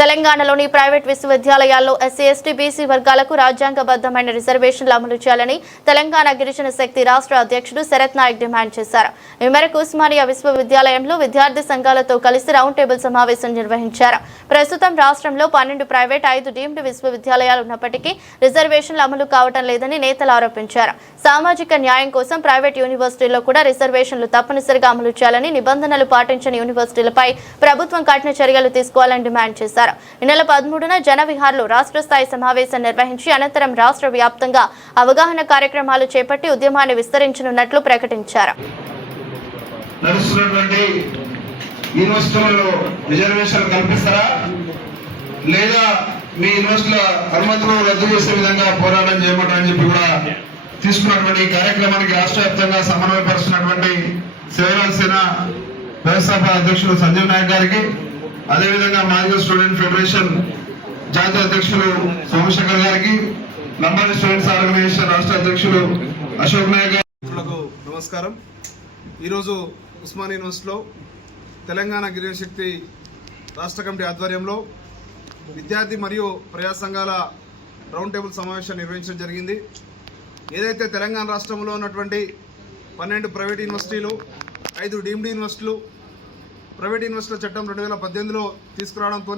తెలంగాణలోని ప్రైవేట్ విశ్వవిద్యాలయాల్లో SC ST BC వర్గాలకు రాజ్యాంగబద్ధమైన రిజర్వేషన్లు అమలు చేయాలని తెలంగాణ గిరిజన శక్తి రాష్ట్ర అధ్యక్షుడు శరత్ నాయక్ డిమాండ్ చేశారు. ఈ మేరకు ఉస్మానియా విశ్వవిద్యాలయంలో విద్యార్థి సంఘాలతో కలిసి రౌండ్ టేబుల్ సమావేశం నిర్వహించారు. ప్రస్తుతం రాష్ట్రంలో 12 ప్రైవేట్ 5 డీమ్డ్ విశ్వవిద్యాలయాలు ఉన్నప్పటికీ రిజర్వేషన్లు అమలు కావడం లేదని నేతలు ఆరోపించారు. సామాజిక న్యాయం కోసం ప్రైవేట్ యూనివర్సిటీల్లో కూడా రిజర్వేషన్లు తప్పనిసరిగా అమలు చేయాలని, నిబంధనలు పాటించని యూనివర్సిటీలపై ప్రభుత్వం కఠిన చర్యలు తీసుకోవాలని డిమాండ్ చేశారు. ఈ నెల 13న జనవిహార్లో రాష్ట్ర స్థాయి సమావేశం నిర్వహించి అనంతరం రాష్ట్ర వ్యాప్తంగా అవగాహన కార్యక్రమాలు చేపట్టి ఉద్యమాన్ని విస్తరించనున్నట్లు ప్రకటించారు. లేదా మీ యూనివర్సిటీల అనుమతులు రద్దు చేసే విధంగా పోరాటం చేయమంటారని చెప్పి కూడా తీసుకున్నటువంటి కార్యక్రమానికి రాష్ట్ర వ్యాప్తంగా సమన్వయపరుస్తున్నటువంటి సేవల సేన వ్యవస్థాపక అధ్యక్షులు సంజీవ్ నాయక్ గారికి, అదేవిధంగా మాదిగ స్టూడెంట్ ఫెడరేషన్ జాతీయ అధ్యక్షులు సోమశేఖర్ గారికి, లంబాడి స్టూడెంట్స్ ఆర్గనైజేషన్ రాష్ట్ర అధ్యక్షులు అశోక్ నాయక్ గారికి నమస్కారం. ఈరోజు ఉస్మానియా యూనివర్సిటీలో తెలంగాణ గిరిజన శక్తి రాష్ట్ర కమిటీ ఆధ్వర్యంలో విద్యార్థి మరియు ప్రజా సంఘాల రౌండ్ టేబుల్ సమావేశం నిర్వహించడం జరిగింది. ఏదైతే తెలంగాణ రాష్ట్రంలో ఉన్నటువంటి 12 ప్రైవేట్ యూనివర్సిటీలు, 5 డీమ్డ్ యూనివర్సిటీలు, ప్రైవేట్ యూనివర్సిటీల చట్టం 2018లో తీసుకురావడంతో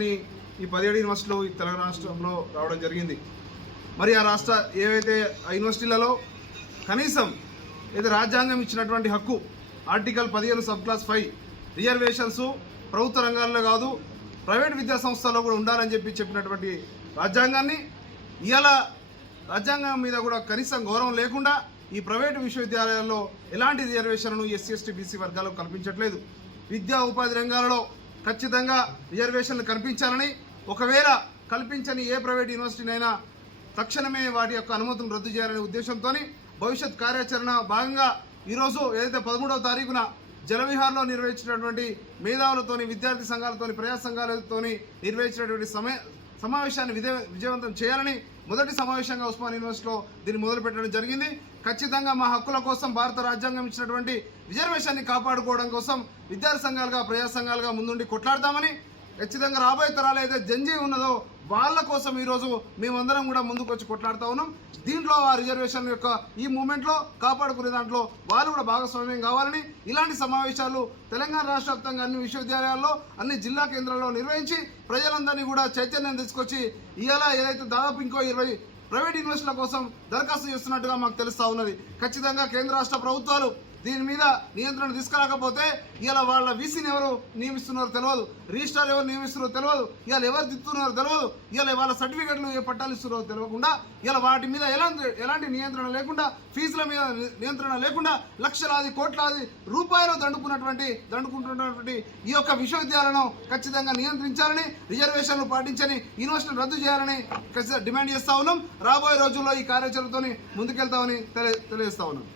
ఈ 17 యూనివర్సిటీలు ఈ తెలంగాణ రాష్ట్రంలో రావడం జరిగింది. మరి ఆ రాష్ట్ర ఏవైతే ఆ యూనివర్సిటీలలో కనీసం ఏదో రాజ్యాంగం ఇచ్చినటువంటి హక్కు ఆర్టికల్ 15 సబ్ క్లాస్ 5 రిజర్వేషన్స్ ప్రభుత్వ రంగాల్లో కాదు ప్రైవేట్ విద్యా సంస్థల్లో కూడా ఉండాలని చెప్పినటువంటి రాజ్యాంగాన్ని ఇవాళ రాజ్యాంగం మీద కూడా కనీసం గౌరవం లేకుండా ఈ ప్రైవేటు విశ్వవిద్యాలయాల్లో ఎలాంటి రిజర్వేషన్లను ఎస్సీ ఎస్టీ బీసీ వర్గాలకు కల్పించట్లేదు. విద్యా ఉపాధి రంగాలలో ఖచ్చితంగా రిజర్వేషన్లు కల్పించాలని, ఒకవేళ కల్పించని ఏ ప్రైవేట్ యూనివర్సిటీనైనా తక్షణమే వాటి యొక్క అనుమతులను రద్దు చేయాలనే ఉద్దేశంతో భవిష్యత్ కార్యాచరణ భాగంగా ఈరోజు ఏదైతే 13వ తారీఖున జనవిహార్లో నిర్వహించినటువంటి మేధావులతోని, విద్యార్థి సంఘాలతోని, ప్రజా సంఘాలతోని నిర్వహించినటువంటి సమావేశాన్ని విజయవంతం చేయాలని మొదటి సమావేశంగా ఉస్మానియా యూనివర్సిటీలో దీన్ని మొదలుపెట్టడం జరిగింది. ఖచ్చితంగా మా హక్కుల కోసం భారత రాజ్యాంగం ఇచ్చినటువంటి రిజర్వేషన్ని కాపాడుకోవడం కోసం విద్యార్థి సంఘాలుగా, ప్రజా సంఘాలుగా ముందుండి కొట్లాడతామని, ఖచ్చితంగా రాబోయే తరాలు ఏదైతే జంజీ ఉన్నదో వాళ్ళ కోసం ఈరోజు మేమందరం కూడా ముందుకు వచ్చి కొట్లాడుతూ ఉన్నాం. దీంట్లో ఆ రిజర్వేషన్ యొక్క ఈ మూమెంట్లో కాపాడుకునే దాంట్లో వాళ్ళు కూడా భాగస్వామ్యం కావాలని ఇలాంటి సమావేశాలు తెలంగాణ రాష్ట్ర వ్యాప్తంగా అన్ని విశ్వవిద్యాలయాల్లో, అన్ని జిల్లా కేంద్రాల్లో నిర్వహించి ప్రజలందరినీ కూడా చైతన్యం తీసుకొచ్చి ఇవాళ ఏదైతే దాదాపు ఇంకో 20 ప్రైవేట్ యూనివర్సిటీల కోసం దరఖాస్తు చేస్తున్నట్టుగా మాకు తెలుస్తూ ఉన్నది. ఖచ్చితంగా కేంద్ర రాష్ట్ర ప్రభుత్వాలు దీని మీద నియంత్రణ తీసుకురాకపోతే ఇవాళ వాళ్ళ వీసీని ఎవరు నియమిస్తున్నారో తెలియదు, రిజిస్ట్రార్ ఎవరు నియమిస్తున్నారో తెలియదు, ఇవాళ ఎవరు దిస్తున్నారో తెలియదు, ఇవాళ వాళ్ళ సర్టిఫికెట్లు ఏ పట్టాలు ఇస్తున్నారో తెలియకుండా ఇవాళ వాటి మీద ఎలాంటి నియంత్రణ లేకుండా, ఫీజుల మీద నియంత్రణ లేకుండా లక్షలాది కోట్లాది రూపాయలు దండుకుంటున్నటువంటి ఈ యొక్క విశ్వవిద్యాలయాలను ఖచ్చితంగా నియంత్రించాలని, రిజర్వేషన్లు పాటించని యూనివర్సిటీని రద్దు చేయాలని ఖచ్చితంగా డిమాండ్ చేస్తూ ఉన్నాం. రాబోయే రోజుల్లో ఈ కార్యాచరణతో ముందుకెళ్తామని తెలియజేస్తా ఉన్నాం.